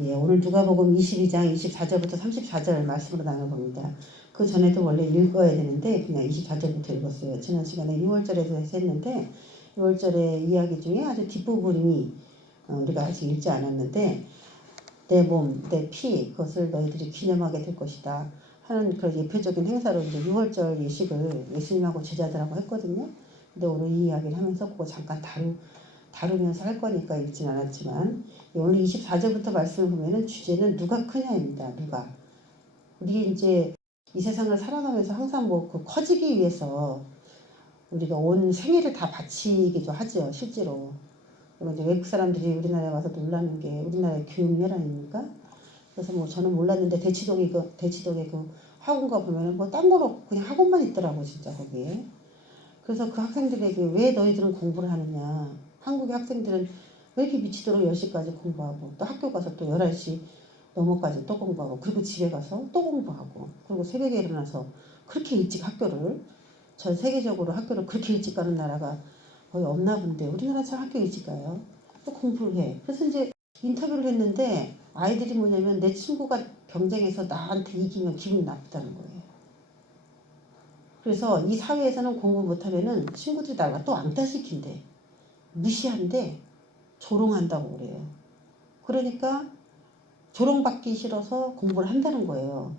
예, 오늘 누가복음 22장 24절부터 34절 말씀으로 나눠봅니다. 그 전에도 원래 읽어야 되는데 그냥 24절부터 읽었어요. 지난 시간에 6월절에서 했는데 6월절의 이야기 중에 아주 뒷부분이 우리가 아직 읽지 않았는데 내 몸, 내 피, 그것을 너희들이 기념하게 될 것이다 하는 그런 예표적인 행사로 이제 6월절 예식을 예수님하고 제자들하고 했거든요. 근데 오늘 이 이야기를 하면서 그거 잠깐 다루면서 할 거니까 읽진 않았지만 오늘 24절부터 말씀을 보면은 주제는 누가 크냐입니다. 누가. 우리 이제 이 세상을 살아가면서 항상 뭐 그 커지기 위해서 우리가 온 생애를 다 바치기도 하죠. 실제로. 그리고 이제 외국 사람들이 우리나라에 와서 놀라는 게 우리나라의 교육열 아닙니까? 그래서 뭐 저는 몰랐는데 대치동에 그 학원가 보면은 뭐 딴 거로 그냥 학원만 있더라고 진짜 거기에. 그래서 그 학생들에게 왜 너희들은 공부를 하느냐. 한국의 학생들은 왜 이렇게 미치도록 10시까지 공부하고 또 학교 가서 또 11시 넘어까지 또 공부하고 그리고 집에 가서 또 공부하고 그리고 새벽에 일어나서 그렇게 일찍 학교를 전 세계적으로 학교를 그렇게 일찍 가는 나라가 거의 없나 본데 우리나라 참 학교 일찍 가요. 또 공부를 해. 그래서 이제 인터뷰를 했는데 아이들이 뭐냐면 내 친구가 경쟁해서 나한테 이기면 기분이 나쁘다는 거예요. 그래서 이 사회에서는 공부 못하면은 친구들이 나가 또 앙따시킨대. 무시한대. 조롱한다고 그래요. 그러니까 조롱받기 싫어서 공부를 한다는 거예요.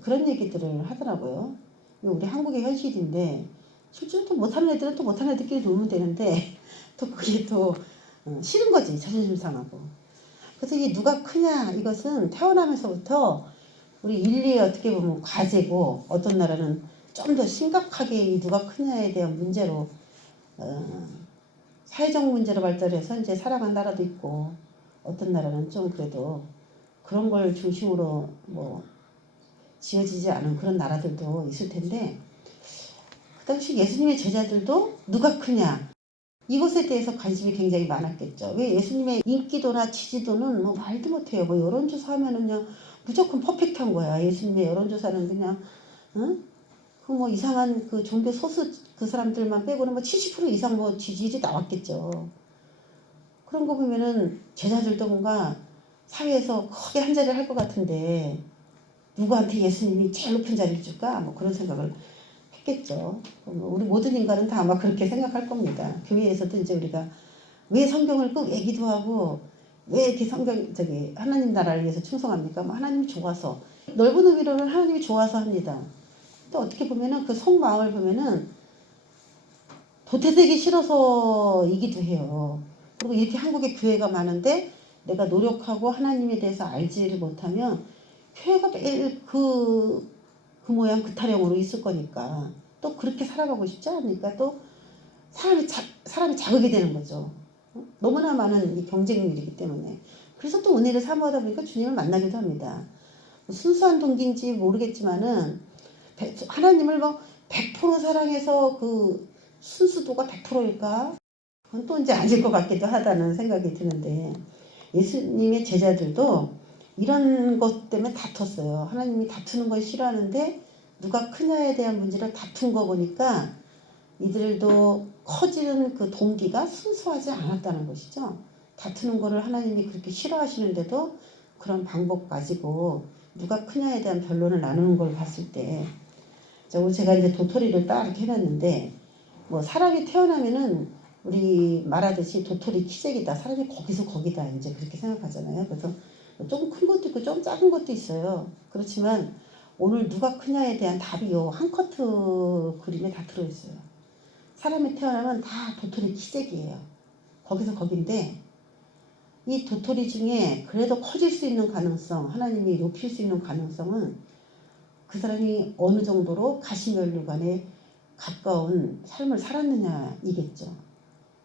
그런 얘기들을 하더라고요. 우리 한국의 현실인데 실제로 또 못하는 애들은 또 못하는 애들끼리 놀면 되는데 또 그게 또 싫은 거지. 자존심 상하고. 그래서 이게 누가 크냐 이것은 태어나면서부터 우리 인류의 어떻게 보면 과제고 어떤 나라는 좀 더 심각하게 이 누가 크냐에 대한 문제로 사회적 문제로 발달해서 이제 살아간 나라도 있고 어떤 나라는 좀 그래도 그런 걸 중심으로 뭐 지어지지 않은 그런 나라들도 있을 텐데 그 당시 예수님의 제자들도 누가 크냐 이것에 대해서 관심이 굉장히 많았겠죠. 왜 예수님의 인기도나 지지도는 뭐 말도 못해요. 뭐 여론조사하면은요 무조건 퍼펙트한 거야. 예수님의 여론조사는 그냥 응? 그 뭐 이상한 그 종교 소수 그 사람들만 빼고는 뭐 70% 이상 뭐 지지율이 나왔겠죠. 그런 거 보면은 제자들도 뭔가 사회에서 크게 한 자리를 할 것 같은데 누구한테 예수님이 제일 높은 자리를 줄까? 뭐 그런 생각을 했겠죠. 우리 모든 인간은 다 아마 그렇게 생각할 겁니다. 교회에서도 이제 우리가 왜 성경을 꼭 얘기도 하고 왜 이렇게 하나님 나라를 위해서 충성합니까? 뭐 하나님이 좋아서 넓은 의미로는 하나님이 좋아서 합니다. 또 어떻게 보면은 그 속마음을 보면은 도태되기 싫어서이기도 해요. 그리고 이렇게 한국에 교회가 많은데 내가 노력하고 하나님에 대해서 알지를 못하면 교회가 매일 그 모양 그 타령으로 있을 거니까 또 그렇게 살아가고 싶지 않으니까 또 사람이 자극이 되는 거죠. 너무나 많은 이 경쟁률이기 때문에. 그래서 또 은혜를 사모하다 보니까 주님을 만나기도 합니다. 순수한 동기인지 모르겠지만은 하나님을 뭐 100% 사랑해서 그 순수도가 100%일까? 그건 또 이제 아닐 것 같기도 하다는 생각이 드는데 예수님의 제자들도 이런 것 때문에 다퉜어요. 하나님이 다투는 걸 싫어하는데 누가 크냐에 대한 문제를 다툰 거 보니까 이들도 커지는 그 동기가 순수하지 않았다는 것이죠. 다투는 거를 하나님이 그렇게 싫어하시는데도 그런 방법 가지고 누가 크냐에 대한 변론을 나누는 걸 봤을 때 제가 이제 도토리를 딱 이렇게 해놨는데 뭐 사람이 태어나면은 우리 말하듯이 도토리 키재기다. 사람이 거기서 거기다 이제 그렇게 생각하잖아요. 그래서 조금 큰 것도 있고 좀 작은 것도 있어요. 그렇지만 오늘 누가 크냐에 대한 답이 요 한 커트 그림에 다 들어있어요. 사람이 태어나면 다 도토리 키재기예요. 거기서 거긴데 이 도토리 중에 그래도 커질 수 있는 가능성, 하나님이 높일 수 있는 가능성은 그 사람이 어느 정도로 가시면류관에 가까운 삶을 살았느냐이겠죠.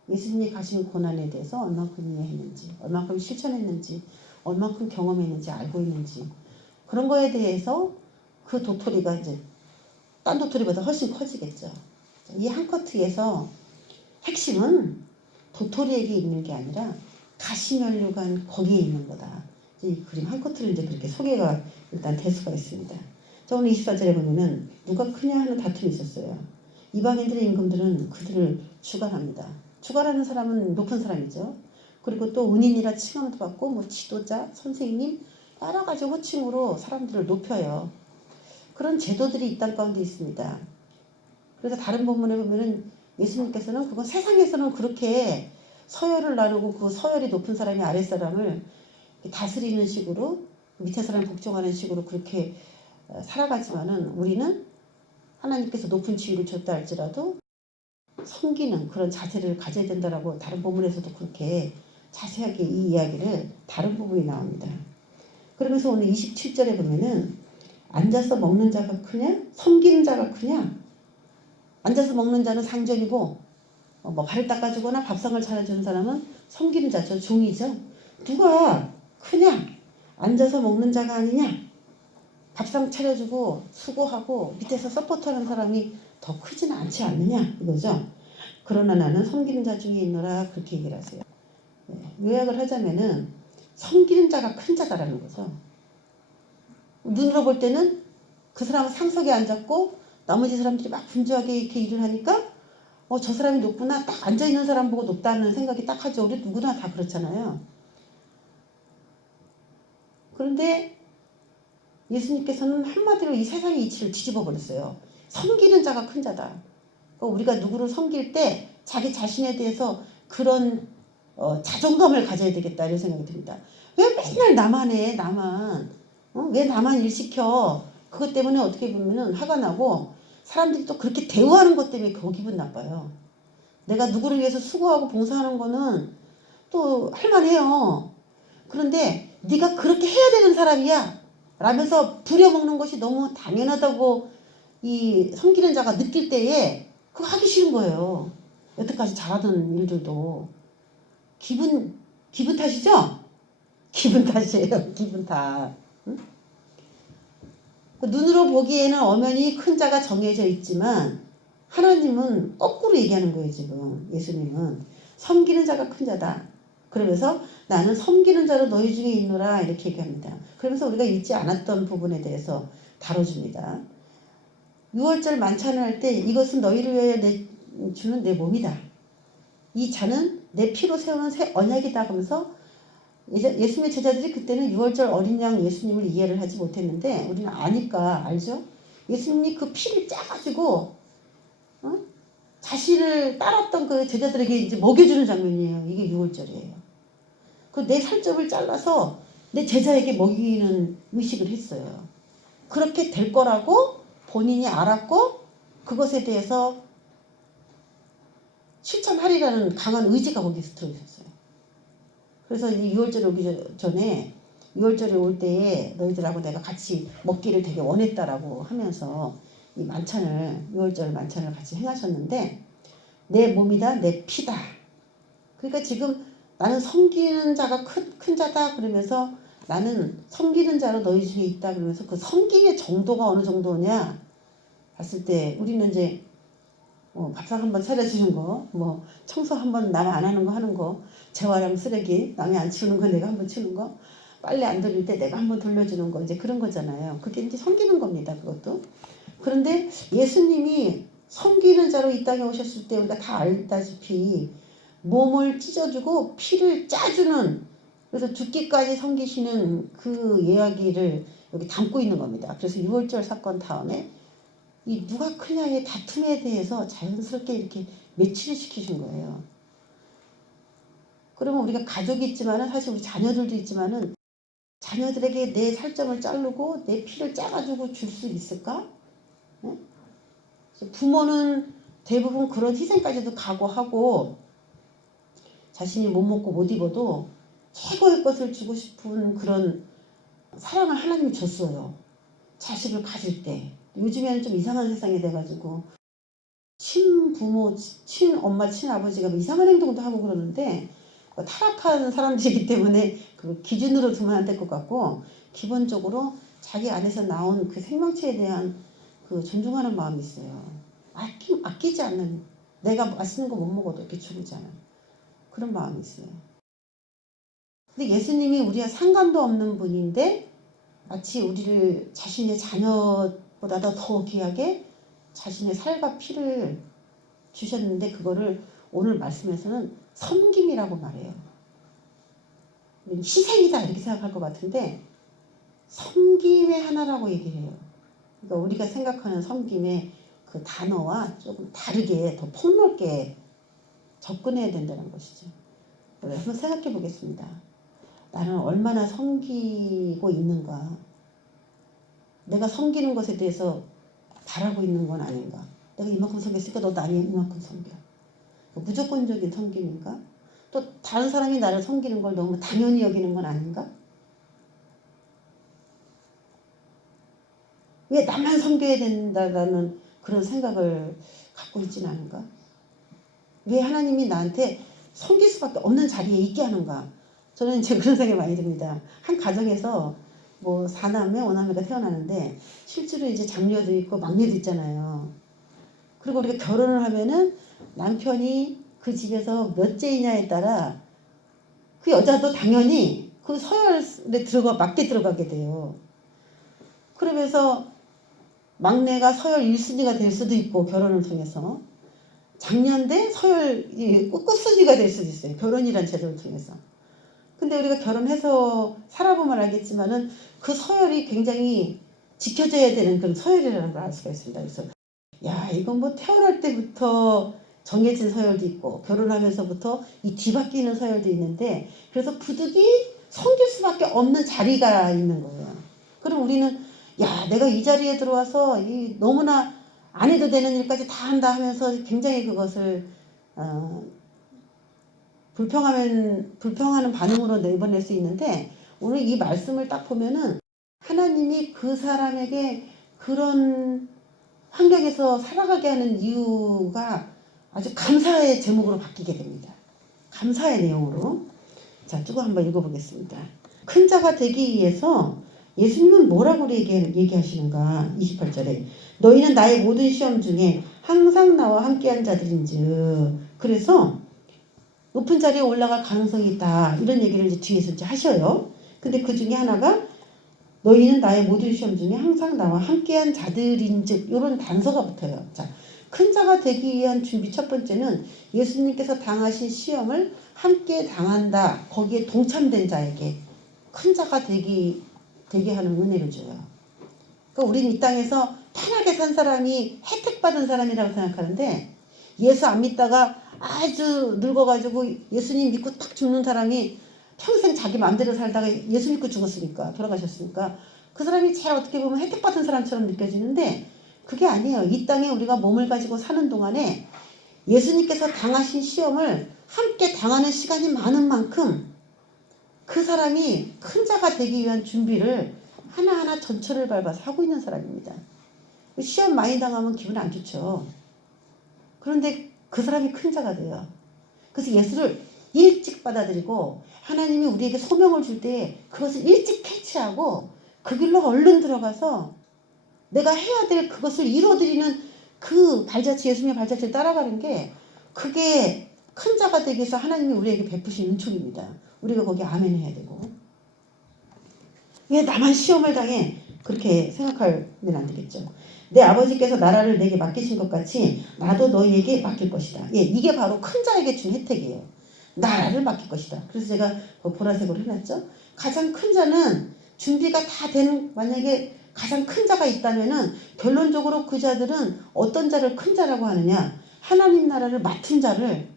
예수님이 가신 고난에 대해서 얼만큼 이해했는지, 얼만큼 실천했는지, 얼만큼 경험했는지 알고 있는지 그런 거에 대해서 그 도토리가 이제 딴 도토리보다 훨씬 커지겠죠. 이 한 커트에서 핵심은 도토리에게 있는 게 아니라 가시면류관 거기에 있는 거다. 이 그림 한 커트를 이제 그렇게 소개가 일단 될 수가 있습니다. 자, 오늘 24절에 보면은 누가 크냐 하는 다툼이 있었어요. 이방인들의 임금들은 그들을 주관합니다. 주관하는 사람은 높은 사람이죠. 그리고 또 은인이라 칭함도 받고 뭐 지도자, 선생님 여러 가지 호칭으로 사람들을 높여요. 그런 제도들이 이 땅 가운데 있습니다. 그래서 다른 본문에 보면은 예수님께서는 그거 세상에서는 그렇게 서열을 나누고 그 서열이 높은 사람이 아랫사람을 다스리는 식으로 밑에 사람 복종하는 식으로 그렇게 살아가지만은 우리는 하나님께서 높은 지위를 줬다 할지라도 섬기는 그런 자세를 가져야 된다라고 다른 본문에서도 그렇게 자세하게 이 이야기를 다른 부분이 나옵니다. 그러면서 오늘 27절에 보면은 앉아서 먹는 자가 크냐? 섬기는 자가 크냐? 앉아서 먹는 자는 상전이고 뭐 발을 닦아주거나 밥상을 차려주는 사람은 섬기는 자죠. 종이죠. 누가 크냐? 앉아서 먹는 자가 아니냐? 밥상 차려주고 수고하고 밑에서 서포트하는 사람이 더 크지는 않지 않느냐 이거죠. 그러나 나는 섬기는 자 중에 있노라 그렇게 얘기를 하세요. 요약을 하자면은 섬기는 자가 큰 자다라는 거죠. 눈으로 볼 때는 그 사람은 상석에 앉았고 나머지 사람들이 막 분주하게 이렇게 일을 하니까 저 사람이 높구나 딱 앉아있는 사람 보고 높다는 생각이 딱 하죠. 우리 누구나 다 그렇잖아요. 그런데 예수님께서는 한마디로 이 세상의 이치를 뒤집어 버렸어요. 섬기는 자가 큰 자다. 그러니까 우리가 누구를 섬길 때 자기 자신에 대해서 그런 자존감을 가져야 되겠다 이런 생각이 듭니다. 왜 맨날 나만 해 나만 왜 나만 일 시켜 그것 때문에 어떻게 보면은 화가 나고 사람들이 또 그렇게 대우하는 것 때문에 그 기분 나빠요. 내가 누구를 위해서 수고하고 봉사하는 거는 또 할만해요. 그런데 네가 그렇게 해야 되는 사람이야 라면서 부려먹는 것이 너무 당연하다고 이 섬기는 자가 느낄 때에 그거 하기 싫은 거예요. 여태까지 잘하던 일들도 기분 탓이죠? 기분 탓이에요. 기분 탓. 응? 눈으로 보기에는 엄연히 큰 자가 정해져 있지만 하나님은 거꾸로 얘기하는 거예요. 지금 예수님은 섬기는 자가 큰 자다. 그러면서 나는 섬기는 자로 너희 중에 있노라 이렇게 얘기합니다. 그러면서 우리가 읽지 않았던 부분에 대해서 다뤄줍니다. 6월절 만찬을 할 때 이것은 너희를 위하여 주는 내 몸이다. 이 잔은 내 피로 세우는 새 언약이다 하면서 예수님의 제자들이 그때는 6월절 어린 양 예수님을 이해를 하지 못했는데 우리는 아니까 알죠? 예수님이 그 피를 짜가지고 자신을 따랐던 그 제자들에게 이제 먹여주는 장면이에요. 이게 6월절이에요. 그 내 살점을 잘라서 내 제자에게 먹이는 의식을 했어요. 그렇게 될 거라고 본인이 알았고 그것에 대해서 실천하리라는 강한 의지가 거기서 들어있었어요. 그래서 이 6월절에 오기 전에 6월절에 올 때에 너희들하고 내가 같이 먹기를 되게 원했다라고 하면서 이 만찬을 6월절 만찬을 같이 행하셨는데 내 몸이다 내 피다. 그러니까 지금 나는 섬기는 자가 큰 자다 그러면서 나는 섬기는 자로 너희 중에 있다 그러면서 그 섬김의 정도가 어느 정도냐 봤을 때 우리는 이제 밥상 한번 차려주는 거, 뭐 청소 한번 남 안 하는 거 하는 거, 재활용 쓰레기 남이 안 치우는 거 내가 한번 치우는 거, 빨래 안 돌릴 때 내가 한번 돌려주는 거 이제 그런 거잖아요. 그게 이제 섬기는 겁니다. 그것도. 그런데 예수님이 섬기는 자로 이 땅에 오셨을 때 우리가 다 알다시피 몸을 찢어주고 피를 짜주는 그래서 죽기까지 섬기시는 그 이야기를 여기 담고 있는 겁니다. 그래서 6월절 사건 다음에 이 누가 크냐의 다툼에 대해서 자연스럽게 이렇게 매치를 시키신 거예요. 그러면 우리가 가족이 있지만은 사실 우리 자녀들도 있지만은 자녀들에게 내 살점을 자르고 내 피를 짜가지고 줄 수 있을까? 네? 부모는 대부분 그런 희생까지도 각오하고 자신이 못 먹고 못 입어도 최고의 것을 주고 싶은 그런 사랑을 하나님이 줬어요. 자식을 가질 때. 요즘에는 좀 이상한 세상이 돼가지고 친부모, 친엄마, 친아버지가 이상한 행동도 하고 그러는데 타락한 사람들이기 때문에 그 기준으로 두면 안 될 것 같고 기본적으로 자기 안에서 나온 그 생명체에 대한 그 존중하는 마음이 있어요. 아끼지 않는 내가 맛있는 거 못 먹어도 이렇게 주지 않은 그런 마음이 있어요. 근데 예수님이 우리와 상관도 없는 분인데 마치 우리를 자신의 자녀보다도 더 귀하게 자신의 살과 피를 주셨는데 그거를 오늘 말씀에서는 섬김이라고 말해요. 희생이다 이렇게 생각할 것 같은데 섬김의 하나라고 얘기를 해요. 그러니까 우리가 생각하는 섬김의 그 단어와 조금 다르게 더 폭넓게 접근해야 된다는 것이죠. 한번 생각해 보겠습니다. 나는 얼마나 섬기고 있는가? 내가 섬기는 것에 대해서 바라고 있는 건 아닌가? 내가 이만큼 섬겼으니까 너도 아니 이만큼 섬겨. 무조건적인 섬김인가? 또 다른 사람이 나를 섬기는 걸 너무 당연히 여기는 건 아닌가? 왜 나만 섬겨야 된다라는 그런 생각을 갖고 있지는 않은가? 왜 하나님이 나한테 섬길 수밖에 없는 자리에 있게 하는가? 저는 이제 그런 생각이 많이 듭니다. 한 가정에서 뭐 4남매, 5남매가 태어나는데 실제로 이제 장녀도 있고 막내도 있잖아요. 그리고 우리가 결혼을 하면은 남편이 그 집에서 몇째이냐에 따라 그 여자도 당연히 그 서열에 맞게 들어가게 돼요. 그러면서 막내가 서열 1순위가 될 수도 있고 결혼을 통해서 장년대 서열 끝순위가 될 수도 있어요. 결혼이란 제도를 통해서. 근데 우리가 결혼해서 살아보면 알겠지만은 그 서열이 굉장히 지켜져야 되는 그런 서열이라는 걸 알 수가 있습니다. 그래서 야 이건 뭐 태어날 때부터 정해진 서열도 있고 결혼하면서부터 이 뒤바뀌는 서열도 있는데 그래서 부득이 섬길 수밖에 없는 자리가 있는 거예요. 그럼 우리는 야 내가 이 자리에 들어와서 이 너무나 안 해도 되는 일까지 다 한다 하면서 굉장히 그것을 불평하는 반응으로 내보낼 수 있는데 오늘 이 말씀을 딱 보면은 하나님이 그 사람에게 그런 환경에서 살아가게 하는 이유가 아주 감사의 제목으로 바뀌게 됩니다. 감사의 내용으로. 자, 쭉 한번 읽어보겠습니다. 큰 자가 되기 위해서 예수님은 뭐라고 얘기하시는가? 28절에 너희는 나의 모든 시험 중에 항상 나와 함께한 자들인즉 그래서 높은 자리에 올라갈 가능성이 있다. 이런 얘기를 이제 뒤에서 이제 하셔요. 근데 그 중에 하나가 너희는 나의 모든 시험 중에 항상 나와 함께한 자들인즉 이런 단서가 붙어요. 자, 큰 자가 되기 위한 준비 첫 번째는 예수님께서 당하신 시험을 함께 당한다. 거기에 동참된 자에게 큰 자가 되게 하는 은혜를 줘요. 그러니까 우리는 이 땅에서 편하게 산 사람이 혜택받은 사람이라고 생각하는데 예수 안 믿다가 아주 늙어가지고 예수님 믿고 딱 죽는 사람이 평생 자기 마음대로 살다가 예수 믿고 죽었으니까 돌아가셨으니까 그 사람이 제일 어떻게 보면 혜택받은 사람처럼 느껴지는데 그게 아니에요. 이 땅에 우리가 몸을 가지고 사는 동안에 예수님께서 당하신 시험을 함께 당하는 시간이 많은 만큼 그 사람이 큰 자가 되기 위한 준비를 하나하나 전철을 밟아서 하고 있는 사람입니다. 시험 많이 당하면 기분 안 좋죠. 그런데 그 사람이 큰 자가 돼요. 그래서 예수를 일찍 받아들이고 하나님이 우리에게 소명을 줄 때 그것을 일찍 캐치하고 그 길로 얼른 들어가서 내가 해야 될 그것을 이루어드리는 그 발자취, 예수님의 발자취를 따라가는 게 그게 큰 자가 되기 위해서 하나님이 우리에게 베푸신 은총입니다. 우리가 거기에 아멘 해야 되고 왜 나만 시험을 당해? 그렇게 생각하면 안 되겠죠. 내 아버지께서 나라를 내게 맡기신 것 같이 나도 너희에게 맡길 것이다. 예, 이게 바로 큰 자에게 준 혜택이에요. 나라를 맡길 것이다. 그래서 제가 보라색으로 해놨죠. 가장 큰 자는 준비가 다 된 만약에 가장 큰 자가 있다면은 결론적으로 그 자들은 어떤 자를 큰 자라고 하느냐? 하나님 나라를 맡은 자를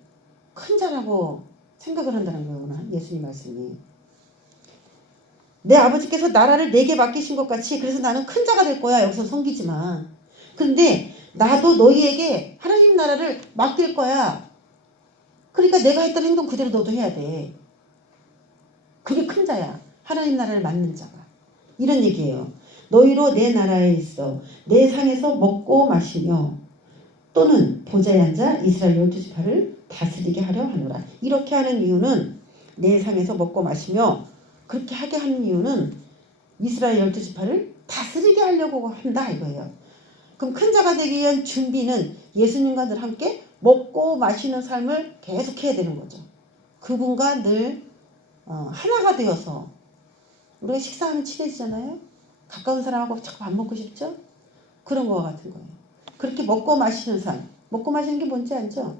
큰 자라고 생각을 한다는 거구나. 예수님 말씀이. 내 아버지께서 나라를 내게 맡기신 것 같이 그래서 나는 큰 자가 될 거야. 여기서 섬기지만. 그런데 나도 너희에게 하나님 나라를 맡길 거야. 그러니까 내가 했던 행동 그대로 너도 해야 돼. 그게 큰 자야. 하나님 나라를 맡는 자가. 이런 얘기예요. 너희로 내 나라에 있어 내 상에서 먹고 마시며 또는 보좌에 앉아 이스라엘 12지파를 다스리게 하려 하노라. 이렇게 하는 이유는 내 상에서 먹고 마시며 그렇게 하게 하는 이유는 이스라엘 12지파를 다스리게 하려고 한다 이거예요. 그럼 큰 자가 되기 위한 준비는 예수님과 늘 함께 먹고 마시는 삶을 계속 해야 되는 거죠. 그분과 늘 하나가 되어서 우리가 식사하면 친해지잖아요. 가까운 사람하고 자꾸 밥 먹고 싶죠? 그런 거와 같은 거예요. 그렇게 먹고 마시는 삶. 먹고 마시는 게 뭔지 알죠?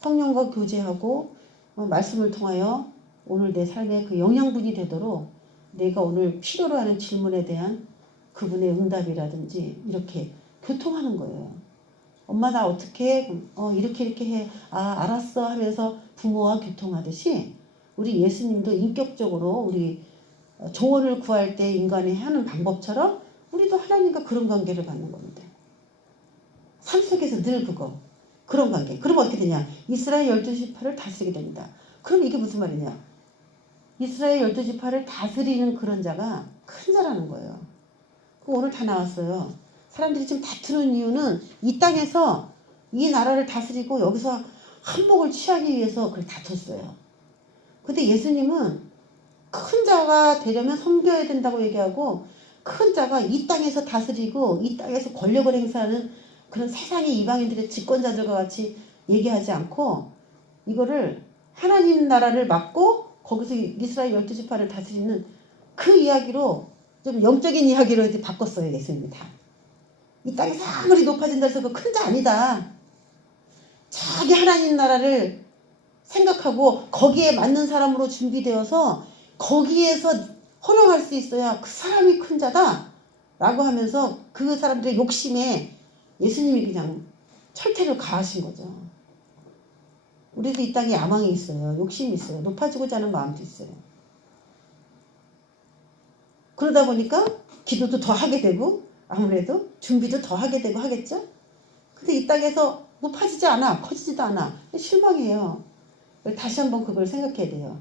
성령과 교제하고 말씀을 통하여 오늘 내 삶의 그 영양분이 되도록 내가 오늘 필요로 하는 질문에 대한 그분의 응답이라든지 이렇게 교통하는 거예요. 엄마 나 어떻게 해? 이렇게 해. 아 알았어 하면서 부모와 교통하듯이 우리 예수님도 인격적으로 우리 조언을 구할 때 인간이 하는 방법처럼 우리도 하나님과 그런 관계를 갖는 겁니다. 삶 속에서 늘 그런 관계. 그러면 어떻게 되냐? 이스라엘 12지파를 다스리게 됩니다. 그럼 이게 무슨 말이냐? 이스라엘 12지파를 다스리는 그런 자가 큰 자라는 거예요. 오늘 다 나왔어요. 사람들이 지금 다투는 이유는 이 땅에서 이 나라를 다스리고 여기서 한몫을 취하기 위해서 그걸 다퉜어요. 근데 예수님은 큰 자가 되려면 섬겨야 된다고 얘기하고 큰 자가 이 땅에서 다스리고 이 땅에서 권력을 행사하는 그런 세상의 이방인들의 집권자들과 같이 얘기하지 않고 이거를 하나님 나라를 맡고 거기서 이스라엘 12지파를 다스리는 그 이야기로 좀 영적인 이야기로 이제 바꿨어요. 예수님이 다. 이 땅에서 아무리 높아진다 해서 그 큰 자 아니다. 자기 하나님 나라를 생각하고 거기에 맞는 사람으로 준비되어서 거기에서 헌영할 수 있어야 그 사람이 큰 자다 라고 하면서 그 사람들의 욕심에 예수님이 그냥 철퇴를 가하신 거죠. 우리도 이 땅에 야망이 있어요. 욕심이 있어요. 높아지고자 하는 마음도 있어요. 그러다 보니까 기도도 더 하게 되고 아무래도 준비도 더 하게 되고 하겠죠. 근데 이 땅에서 높아지지 않아. 커지지도 않아. 실망해요. 다시 한번 그걸 생각해야 돼요.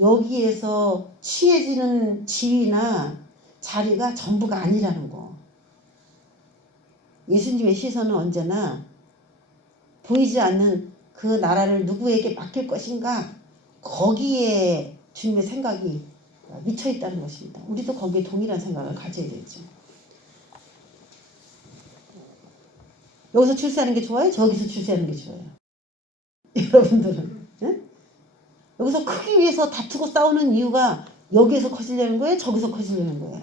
여기에서 취해지는 지위나 자리가 전부가 아니라는 거. 예수님의 시선은 언제나 보이지 않는 그 나라를 누구에게 맡길 것인가 거기에 주님의 생각이 미쳐 있다는 것입니다. 우리도 거기에 동일한 생각을 가져야 되죠. 여기서 출세하는 게 좋아요? 저기서 출세하는 게 좋아요? 여러분들은 응? 여기서 크기 위해서 다투고 싸우는 이유가 여기에서 커지려는 거예요? 저기서 커지려는 거예요?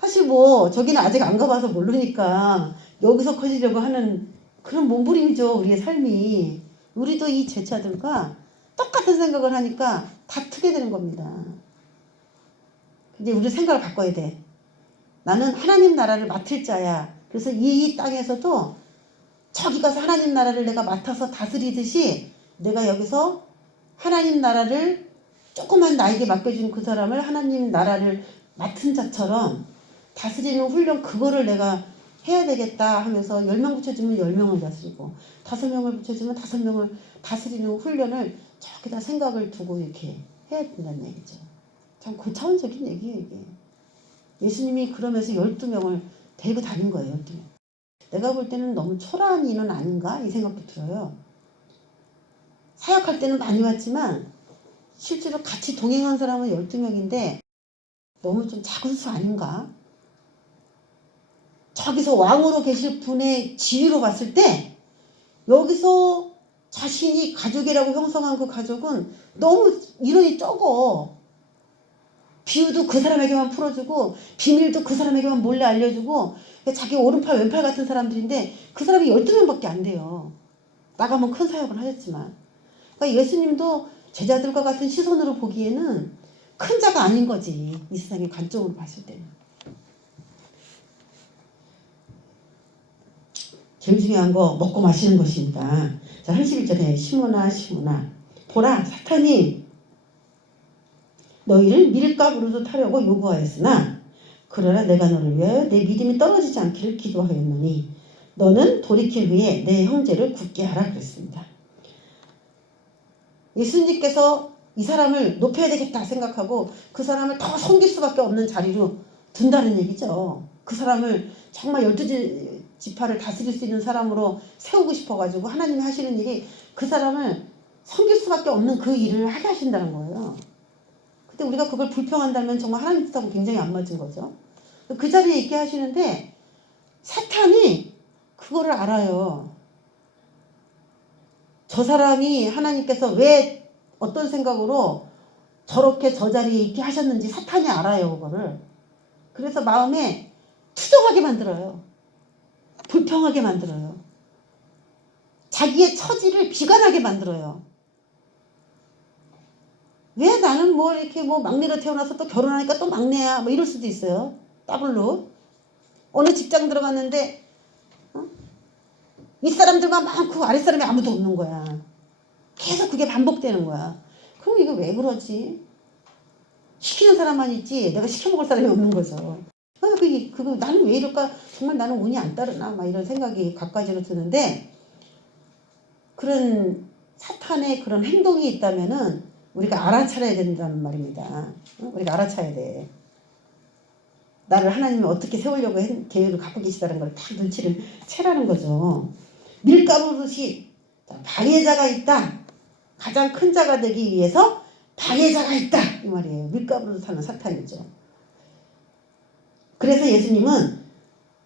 사실 뭐 저기는 아직 안 가봐서 모르니까 여기서 커지려고 하는 그런 몸부림이죠. 우리의 삶이. 우리도 이 제자들과 똑같은 생각을 하니까 다투게 되는 겁니다. 이제 우리 생각을 바꿔야 돼. 나는 하나님 나라를 맡을 자야. 그래서 이 땅에서도 저기 가서 하나님 나라를 내가 맡아서 다스리듯이 내가 여기서 하나님 나라를 조그만 나에게 맡겨준 그 사람을 하나님 나라를 맡은 자처럼 다스리는 훈련 그거를 내가 해야 되겠다 하면서 10명 붙여주면 10명을 다스리고 5명을 붙여주면 5명을 다스리는 훈련을 저기다 생각을 두고 이렇게 해야 된다는 얘기죠. 참 고차원적인 얘기예요 이게. 예수님이 그러면서 12명을 데리고 다닌 거예요. 12명. 내가 볼 때는 너무 초라한 인은 아닌가 이 생각도 들어요. 사역할 때는 많이 왔지만 실제로 같이 동행한 사람은 12명인데 너무 좀 작은 수 아닌가? 저기서 왕으로 계실 분의 지위로 봤을 때 여기서 자신이 가족이라고 형성한 그 가족은 너무 인원이 적어. 비유도 그 사람에게만 풀어주고 비밀도 그 사람에게만 몰래 알려주고 자기 오른팔 왼팔 같은 사람들인데 그 사람이 12명밖에 안 돼요. 나가면 큰 사역을 하셨지만. 그러니까 예수님도 제자들과 같은 시선으로 보기에는 큰 자가 아닌 거지. 이 세상의 관점으로 봤을 때는. 제일 중요한 거 먹고 마시는 것입니다. 자, 31절에 시몬아 보라 사탄이 너희를 밀가부르도 타려고 요구하였으나 그러나 내가 너를 위하여 내 믿음이 떨어지지 않기를 기도하였노니 너는 돌이킬 위해 내 형제를 굳게 하라 그랬습니다. 예수님께서 이 사람을 높여야 되겠다 생각하고 그 사람을 더 섬길 수밖에 없는 자리로 둔다는 얘기죠. 그 사람을 정말 12지파를 다스릴 수 있는 사람으로 세우고 싶어가지고 하나님이 하시는 일이 그 사람을 섬길 수밖에 없는 그 일을 하게 하신다는 거예요. 근데 우리가 그걸 불평한다면 정말 하나님 뜻하고 굉장히 안 맞은 거죠. 그 자리에 있게 하시는데 사탄이 그거를 알아요. 저 사람이 하나님께서 왜 어떤 생각으로 저렇게 저 자리에 있게 하셨는지 사탄이 알아요. 그거를. 그래서 마음에 투정하게 만들어요. 불평하게 만들어요. 자기의 처지를 비관하게 만들어요. 왜 나는 뭐 이렇게 뭐 막내로 태어나서 또 결혼하니까 또 막내야 뭐 이럴 수도 있어요. 더블로. 어느 직장 들어갔는데 윗사람들만 많고 아랫사람이 아무도 없는 거야. 계속 그게 반복되는 거야. 그럼 이거 왜 그러지? 시키는 사람만 있지 내가 시켜먹을 사람이 없는 거죠. 그거 나는 왜 이럴까? 정말 나는 운이 안 따르나? 막 이런 생각이 갖가지로 드는데 그런 사탄의 그런 행동이 있다면은 우리가 알아차려야 된다는 말입니다. 우리가 알아차야 돼. 나를 하나님이 어떻게 세우려고 계획을 갖고 계시다는 걸 딱 눈치를 채라는 거죠. 밀가루듯이 방해자가 있다. 가장 큰 자가 되기 위해서 방해자가 있다. 이 말이에요. 밀가루로 사는 사탄이죠. 그래서 예수님은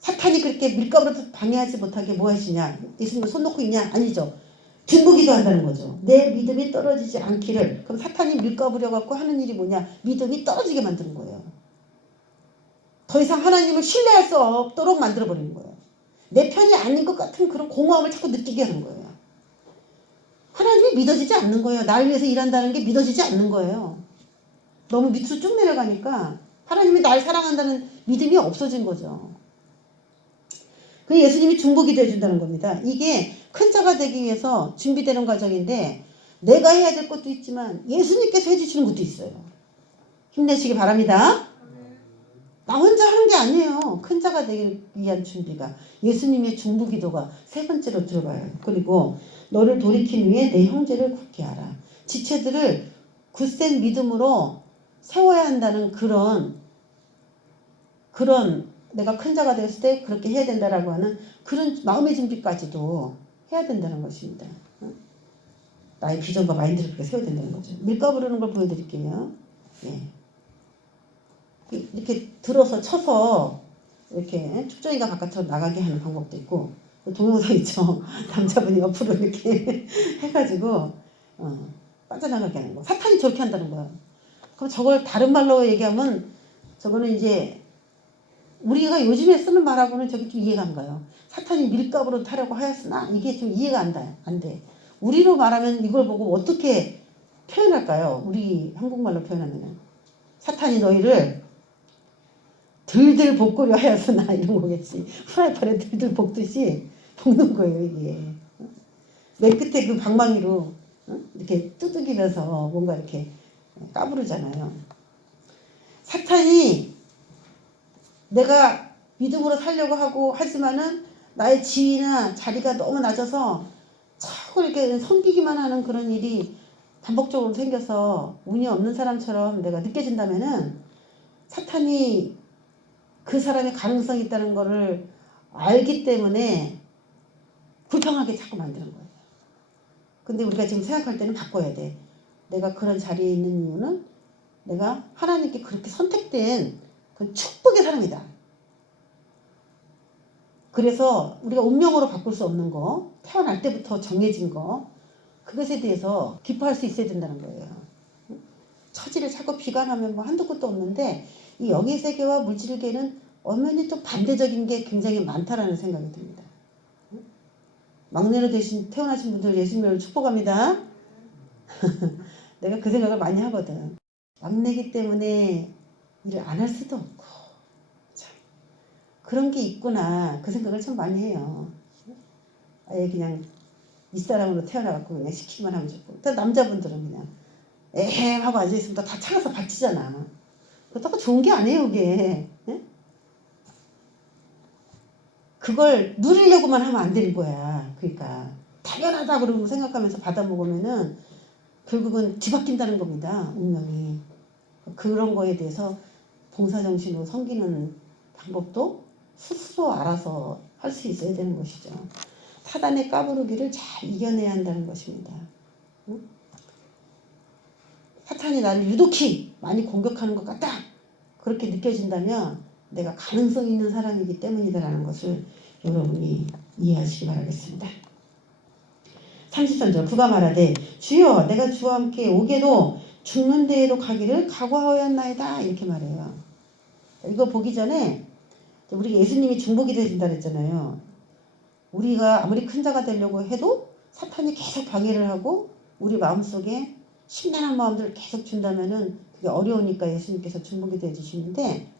사탄이 그렇게 밀가루로 방해하지 못하게 뭐 하시냐? 예수님은 손 놓고 있냐? 아니죠. 중보기도 한다는 거죠. 내 믿음이 떨어지지 않기를. 그럼 사탄이 밀가부려 갖고 하는 일이 뭐냐? 믿음이 떨어지게 만드는 거예요. 더 이상 하나님을 신뢰할 수 없도록 만들어버리는 거예요. 내 편이 아닌 것 같은 그런 공허함을 자꾸 느끼게 하는 거예요. 하나님이 믿어지지 않는 거예요. 나를 위해서 일한다는 게 믿어지지 않는 거예요. 너무 밑으로 쭉 내려가니까 하나님이 날 사랑한다는 믿음이 없어진 거죠. 그 예수님이 중보기도 해준다는 겁니다. 이게 큰 자가 되기 위해서 준비되는 과정인데 내가 해야 될 것도 있지만 예수님께서 해주시는 것도 있어요. 힘내시기 바랍니다. 나 혼자 하는 게 아니에요. 큰 자가 되기 위한 준비가. 예수님의 중보기도가 세 번째로 들어가요. 그리고 너를 돌이킨 후에 내 형제를 굳게 하라. 지체들을 굳센 믿음으로 세워야 한다는 그런 내가 큰 자가 되었을 때 그렇게 해야 된다라고 하는 그런 마음의 준비까지도 해야 된다는 것입니다. 나의 비전과 마인드를 그렇게 세워야 된다는 거죠. 밀가부르는 걸 보여드릴게요. 예. 이렇게 들어서 쳐서 이렇게 축전이가 바깥으로 나가게 하는 방법도 있고 동영상 있죠. 남자분이 옆으로 이렇게 해가지고 빠져나가게 하는 거. 사탄이 저렇게 한다는 거야. 그럼 저걸 다른 말로 얘기하면 저거는 이제 우리가 요즘에 쓰는 말하고는 저게 좀 이해가 안 가요. 사탄이 밀가부로 타려고 하였으나 이게 좀 이해가 안 돼. 우리로 말하면 이걸 보고 어떻게 표현할까요? 우리 한국말로 표현하면은 사탄이 너희를 들들 볶으려 하였으나 이런 거겠지. 프라이팬에 들들 볶듯이 볶는 거예요 이게. 맨 끝에 그 방망이로 이렇게 두들기면서 뭔가 이렇게 까부르잖아요. 사탄이 내가 믿음으로 살려고 하고 하지만은 나의 지위나 자리가 너무 낮아서 자꾸 이렇게 섬기기만 하는 그런 일이 반복적으로 생겨서 운이 없는 사람처럼 내가 느껴진다면은 사탄이 그 사람의 가능성이 있다는 거를 알기 때문에 불평하게 자꾸 만드는 거예요. 근데 우리가 지금 생각할 때는 바꿔야 돼. 내가 그런 자리에 있는 이유는 내가 하나님께 그렇게 선택된 그 축복의 사람이다. 그래서 우리가 운명으로 바꿀 수 없는 거, 태어날 때부터 정해진 거, 그것에 대해서 기뻐할 수 있어야 된다는 거예요. 처지를 자꾸 비관하면 뭐 한두 끝도 없는데 이 영의 세계와 물질계는 엄연히 좀 반대적인 게 굉장히 많다라는 생각이 듭니다. 막내로 태어나신 분들 예수님을 축복합니다. 내가 그 생각을 많이 하거든. 막내기 때문에 일을 안 할 수도 없고 참 그런 게 있구나 그 생각을 참 많이 해요. 아예 그냥 윗사람으로 태어나갖고 그냥 시키기만 하면 좋고 또 남자분들은 그냥 에헴 하고 앉아있으면 다 차가서 받치잖아. 그렇다고 좋은 게 아니에요 그게. 네? 그걸 누리려고만 하면 안 되는 거야. 그러니까 당연하다 그러고 생각하면서 받아먹으면은 결국은 뒤바뀐다는 겁니다. 운명이. 그런 거에 대해서 봉사정신으로 섬기는 방법도 스스로 알아서 할 수 있어야 되는 것이죠. 사단의 까부르기를 잘 이겨내야 한다는 것입니다. 사탄이 나를 유독히 많이 공격하는 것 같다. 그렇게 느껴진다면 내가 가능성 있는 사람이기 때문이다라는 것을 여러분이 이해하시기 바라겠습니다. 33절 그가 말하되 주여 내가 주와 함께 오게도 죽는 데에도 가기를 각오하였나이다 이렇게 말해요. 이거 보기 전에 우리 예수님이 중보기도 해준다 그랬잖아요. 우리가 아무리 큰 자가 되려고 해도 사탄이 계속 방해를 하고 우리 마음속에 심란한 마음들을 계속 준다면은 그게 어려우니까 예수님께서 중보기도 해주시는데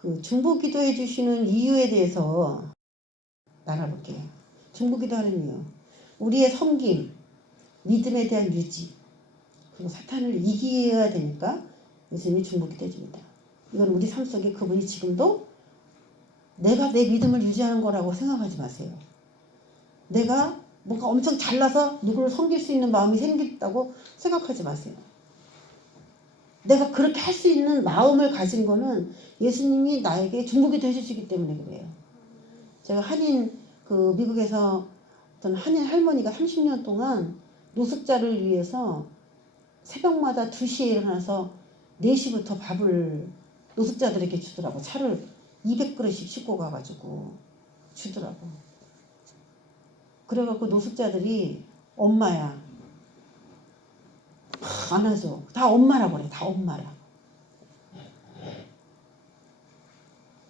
그 중보기도 해주시는 이유에 대해서 알아볼게요. 중보기도 하는 이유, 우리의 섬김, 믿음에 대한 유지, 그리고 사탄을 이겨야 되니까 예수님이 중보기도 해줍니다. 이건 우리 삶 속에 그분이 지금도 내가 내 믿음을 유지하는 거라고 생각하지 마세요. 내가 뭔가 엄청 잘나서 누구를 섬길 수 있는 마음이 생겼다고 생각하지 마세요. 내가 그렇게 할 수 있는 마음을 가진 거는 예수님이 나에게 중보기도 해주시기 때문에 그래요. 제가 미국에서 어떤 한인 할머니가 30년 동안 노숙자를 위해서 새벽마다 2시에 일어나서 4시부터 밥을 노숙자들에게 주더라고. 차를 200그릇씩 싣고 가가지고 주더라고. 그래갖고 노숙자들이 엄마야 안아줘. 다 엄마라고 그래. 다 엄마라.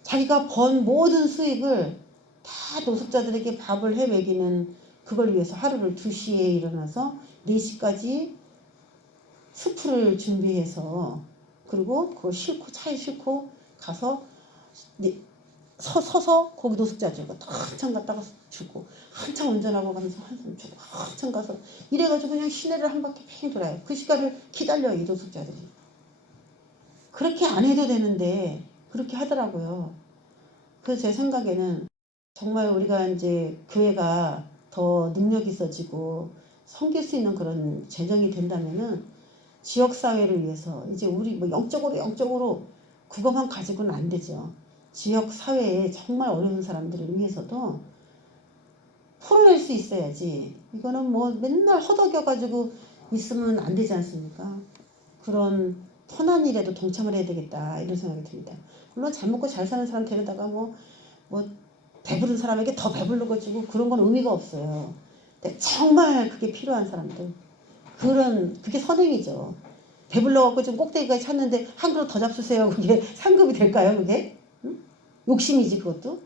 자기가 번 모든 수익을 다 노숙자들에게 밥을 해 먹이는 그걸 위해서 하루를 2시에 일어나서 4시까지 수프를 준비해서 그리고 그걸 차에 싣고 가서 서서 거기 노숙자들과 한참 갔다가 주고 한참 운전하고 가면서 한참 주고 한참 가서 이래가지고 그냥 시내를 한 바퀴 팽 돌아요. 그 시간을 기다려요. 이 노숙자들이. 그렇게 안 해도 되는데 그렇게 하더라고요. 그래서 제 생각에는 정말 우리가 이제 교회가 더 능력 있어지고 섬길 수 있는 그런 재정이 된다면은 지역사회를 위해서 이제 우리 뭐 영적으로 그것만 가지고는 안 되죠. 지역사회에 정말 어려운 사람들을 위해서도 풀어낼 수 있어야지. 이거는 뭐 맨날 허덕여가지고 있으면 안 되지 않습니까? 그런 선한 일에도 동참을 해야 되겠다 이런 생각이 듭니다. 물론 잘 먹고 잘 사는 사람 데려다가 뭐 배부른 사람에게 더 배부르고 주고 그런 건 의미가 없어요. 근데 정말 그게 필요한 사람들 그게 선행이죠. 배불러갖고 좀 꼭대기까지 찼는데 한 그릇 더 잡수세요. 그게 상급이 될까요? 그게? 응? 욕심이지 그것도.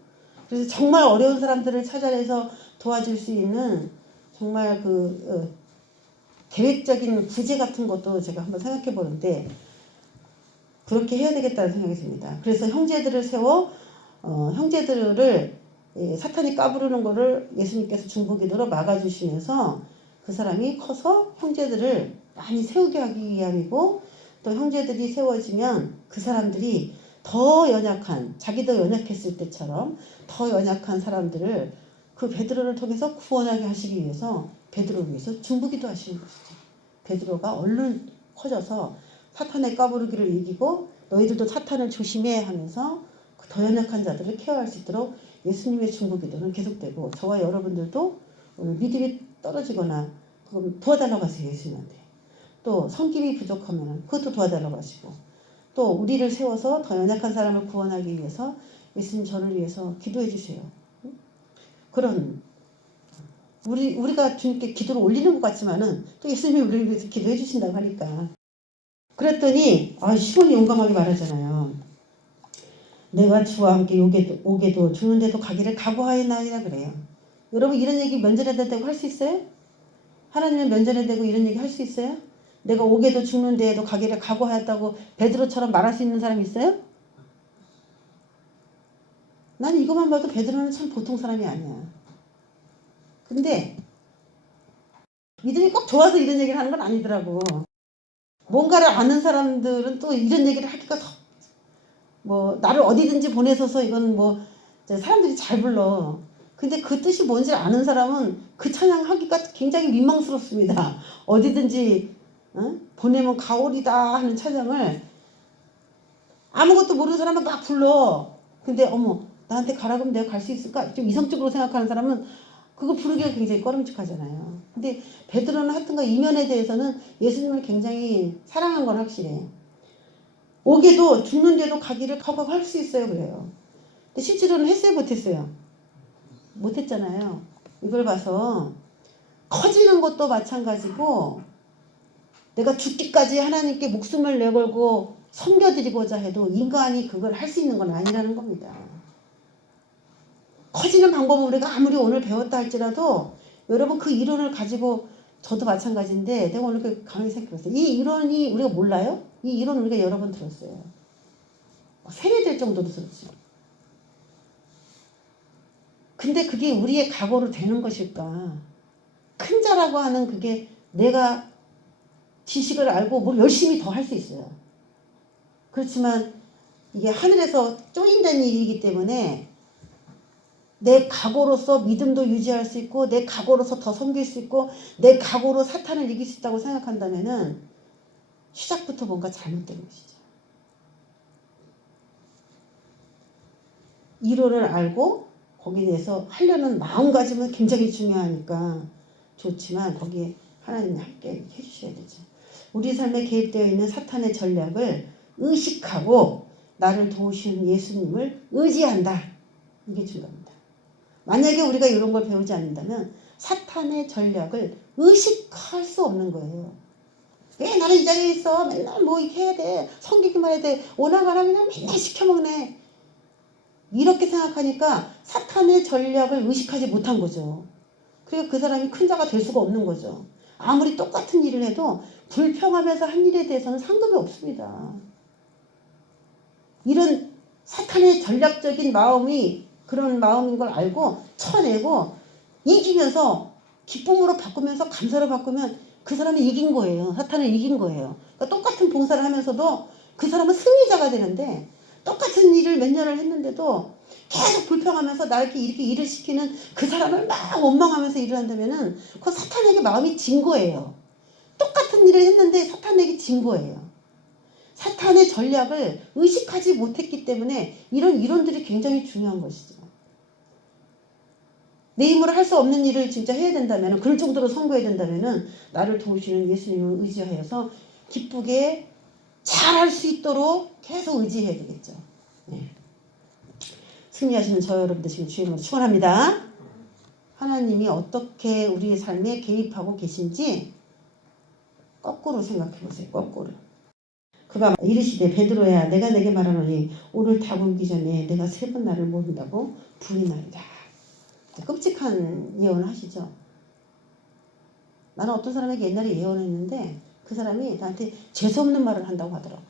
그래서 정말 어려운 사람들을 찾아내서 도와줄 수 있는 정말 계획적인 구제 같은 것도 제가 한번 생각해 보는데 그렇게 해야 되겠다는 생각이 듭니다. 그래서 형제들을 세워 형제들을 사탄이 까부르는 거를 예수님께서 중보기도로 막아주시면서 그 사람이 커서 형제들을 많이 세우게 하기 위함이고 또 형제들이 세워지면 그 사람들이 더 연약한 자기도 연약했을 때처럼 더 연약한 사람들을 그 베드로를 통해서 구원하게 하시기 위해서 베드로를 위해서 중보기도 하시는 것이죠. 베드로가 얼른 커져서 사탄의 까부르기를 이기고 너희들도 사탄을 조심해 하면서 더 연약한 자들을 케어할 수 있도록 예수님의 중보기도는 계속되고 저와 여러분들도 오늘 믿음이 떨어지거나 그럼 도와달라고 하세요. 예수님한테. 또 성김이 부족하면 그것도 도와달라고 하시고 또 우리를 세워서 더 연약한 사람을 구원하기 위해서 예수님 저를 위해서 기도해 주세요. 그런 우리가 주님께 기도를 올리는 것 같지만은 또 예수님이 우리를 위해서 기도해 주신다고 하니까 그랬더니 시몬이 용감하게 말하잖아요. 내가 주와 함께 오게도 죽는데도 가기를 각오하였나이다 그래요. 여러분 이런 얘기 면전에다 대고 할 수 있어요? 하나님은 면전에 대고 이런 얘기 할 수 있어요? 내가 오게도 죽는데도 가기를 각오하였다고 베드로처럼 말할 수 있는 사람이 있어요? 나는 이것만 봐도 베드로는 참 보통 사람이 아니야. 근데 믿음이 꼭 좋아서 이런 얘기를 하는 건 아니더라고. 뭔가를 아는 사람들은 또 이런 얘기를 하기가 나를 어디든지 보내서서 이건 사람들이 잘 불러. 근데 그 뜻이 뭔지 아는 사람은 그 찬양 하기가 굉장히 민망스럽습니다. 어디든지 보내면 가오리다 하는 찬양을 아무것도 모르는 사람은 막 불러. 근데 나한테 가라 그러면 내가 갈 수 있을까? 좀 이성적으로 생각하는 사람은 그거 부르기가 굉장히 꺼림칙하잖아요. 근데 베드로는 하여튼가 이면에 대해서는 예수님을 굉장히 사랑한 건 확실해. 오게도 죽는데도 가기를 각오할 수 있어요. 그래요. 근데 실제로는 했어요? 못했어요? 못했잖아요. 이걸 봐서 커지는 것도 마찬가지고 내가 죽기까지 하나님께 목숨을 내걸고 섬겨드리고자 해도 인간이 그걸 할 수 있는 건 아니라는 겁니다. 커지는 방법은 우리가 아무리 오늘 배웠다 할지라도 여러분 그 이론을 가지고 저도 마찬가지인데 내가 오늘 그 가만히 생각해봤어요. 이 이론이 우리가 몰라요? 이 이론 우리가 여러 번 들었어요. 세뇌될 정도로 들었죠. 근데 그게 우리의 각오로 되는 것일까? 큰 자라고 하는 그게 내가 지식을 알고 뭘 열심히 더 할 수 있어요. 그렇지만 이게 하늘에서 쪼인다는 일이기 때문에 내 각오로서 믿음도 유지할 수 있고 내 각오로서 더 섬길 수 있고 내 각오로 사탄을 이길 수 있다고 생각한다면은 시작부터 뭔가 잘못된 것이죠. 이론을 알고 거기에 대해서 하려는 마음가짐은 굉장히 중요하니까 좋지만 거기에 하나님이 함께 해주셔야 되죠. 우리 삶에 개입되어 있는 사탄의 전략을 의식하고 나를 도우시는 예수님을 의지한다. 이게 중요합니다. 만약에 우리가 이런 걸 배우지 않는다면 사탄의 전략을 의식할 수 없는 거예요. 왜 나는 이 자리에 있어? 맨날 뭐 이렇게 해야 돼. 섬기기만 해야 돼. 오나가나 그냥 맨날 시켜먹네. 이렇게 생각하니까 사탄의 전략을 의식하지 못한 거죠. 그러니까 그 사람이 큰 자가 될 수가 없는 거죠. 아무리 똑같은 일을 해도 불평하면서 한 일에 대해서는 상급이 없습니다. 이런 사탄의 전략적인 마음이 그런 마음인 걸 알고 쳐내고 이기면서 기쁨으로 바꾸면서 감사로 바꾸면 그 사람이 이긴 거예요. 사탄을 이긴 거예요. 그러니까 똑같은 봉사를 하면서도 그 사람은 승리자가 되는데 똑같은 일을 몇 년을 했는데도 계속 불평하면서 나를 이렇게 일을 시키는 그 사람을 막 원망하면서 일을 한다면은 그 사탄에게 마음이 진 거예요. 똑같은 일을 했는데 사탄에게 진 거예요. 사탄의 전략을 의식하지 못했기 때문에 이런 이론들이 굉장히 중요한 것이죠. 내 힘으로 할 수 없는 일을 진짜 해야 된다면, 그럴 정도로 선거해야 된다면 나를 도우시는 예수님을 의지하여서 기쁘게 잘할 수 있도록 계속 의지해야 되겠죠. 네. 승리하시는 저 여러분 되시길 주의 이름으로 축원합니다. 하나님이 어떻게 우리의 삶에 개입하고 계신지 거꾸로 생각해 보세요. 거꾸로. 그가 이르시되 베드로야 내가 내게 말하노니 오늘 다 굶기 전에 내가 3번 나를 모른다고 부인하리라. 끔찍한 예언을 하시죠. 나는 어떤 사람에게 옛날에 예언했는데 그 사람이 나한테 재수없는 말을 한다고 하더라고.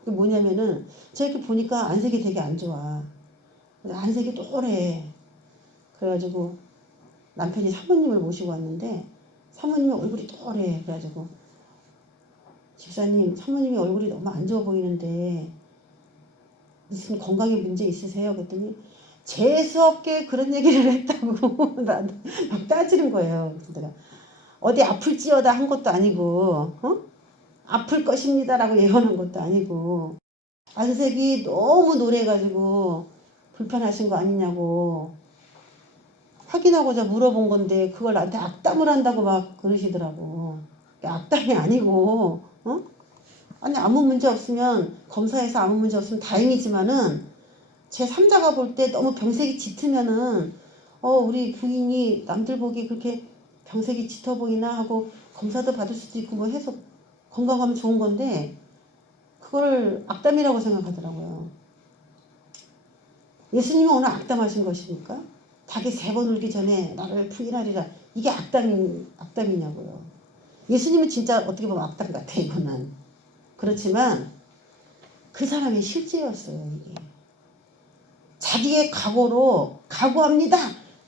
그게 뭐냐면은 제가 이렇게 보니까 안색이 되게 안 좋아. 안색이 또래. 그래가지고 남편이 사모님을 모시고 왔는데 사모님의 얼굴이 또래. 그래가지고 집사님 사모님이 얼굴이 너무 안 좋아 보이는데 무슨 건강에 문제 있으세요? 그랬더니 재수없게 그런 얘기를 했다고 막 따지는 거예요. 그래서 내가 어디 아플지어다 한 것도 아니고 아플 것입니다라고 예언한 것도 아니고 안색이 너무 노래가지고 불편하신 거 아니냐고 확인하고자 물어본 건데 그걸 나한테 악담을 한다고 막 그러시더라고. 악담이 아니고 아니 아무 문제 없으면 검사해서 아무 문제 없으면 다행이지만은 제 3자가 볼 때 너무 병색이 짙으면은 우리 부인이 남들 보기 그렇게 병색이 짙어 보이나 하고 검사도 받을 수도 있고 뭐 해서 건강하면 좋은 건데 그걸 악담이라고 생각하더라고요. 예수님은 오늘 악담하신 것입니까? 닭이 3번 울기 전에 나를 부인하리라. 이게 악담이냐고요. 예수님은 진짜 어떻게 보면 악담 같아 이거는. 그렇지만 그 사람의 실제였어요. 이게. 자기의 각오로 각오합니다.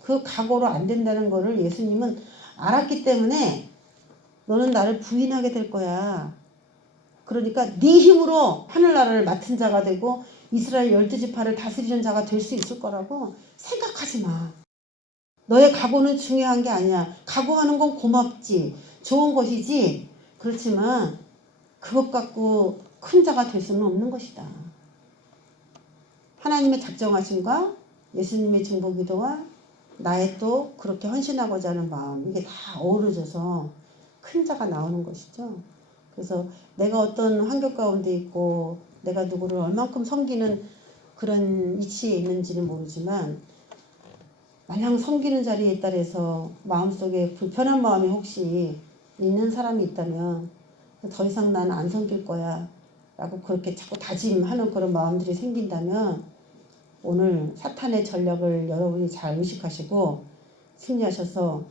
그 각오로 안 된다는 거를 예수님은 알았기 때문에 너는 나를 부인하게 될 거야. 그러니까 네 힘으로 하늘나라를 맡은 자가 되고 이스라엘 12지파를 다스리는 자가 될 수 있을 거라고 생각하지 마. 너의 각오는 중요한 게 아니야. 각오하는 건 고맙지. 좋은 것이지. 그렇지만 그것 갖고 큰 자가 될 수는 없는 것이다. 하나님의 작정하심과 예수님의 중보기도와 나의 또 그렇게 헌신하고자 하는 마음 이게 다 어우러져서 큰 자가 나오는 것이죠. 그래서 내가 어떤 환경 가운데 있고 내가 누구를 얼만큼 섬기는 그런 위치에 있는지는 모르지만 마냥 섬기는 자리에 따라서 마음속에 불편한 마음이 혹시 있는 사람이 있다면 더 이상 나는 안 섬길 거야 라고 그렇게 자꾸 다짐하는 그런 마음들이 생긴다면 오늘 사탄의 전략을 여러분이 잘 의식하시고 승리하셔서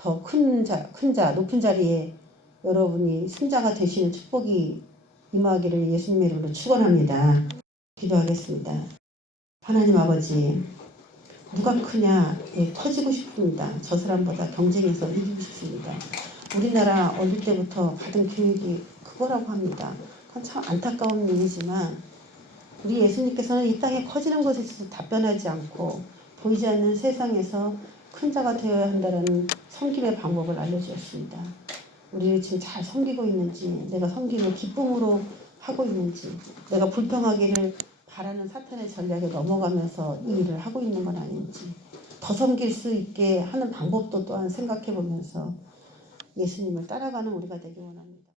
더 큰 자, 높은 자리에 여러분이 승자가 되시는 축복이 임하기를 예수님의 이름으로 축원합니다. 기도하겠습니다. 하나님 아버지, 누가 크냐? 예, 터지고 싶습니다. 저 사람보다 경쟁해서 이기고 싶습니다. 우리나라 어릴 때부터 받은 교육이 그거라고 합니다. 그건 참 안타까운 일이지만 우리 예수님께서는 이 땅에 커지는 것에 있어서 답변하지 않고 보이지 않는 세상에서 큰 자가 되어야 한다는 섬김의 방법을 알려주셨습니다. 우리를 지금 잘 섬기고 있는지, 내가 섬김을 기쁨으로 하고 있는지, 내가 불평하기를 바라는 사탄의 전략에 넘어가면서 이 일을 하고 있는 건 아닌지, 더 섬길 수 있게 하는 방법도 또한 생각해 보면서 예수님을 따라가는 우리가 되기 원합니다.